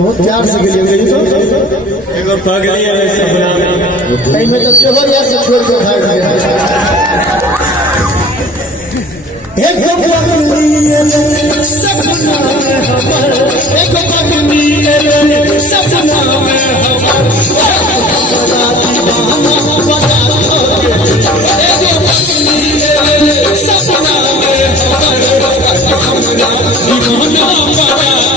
बहुत प्यार से गली गई तो एगो पगली है सपना नहीं में तो हो या से छोड़ के भाग गया एक पगली है सपना में हमर एक पगली है सपना में हमर बड़ा दीवाना बड़ा एक पगली है सपना में हमर दीवाना बड़ा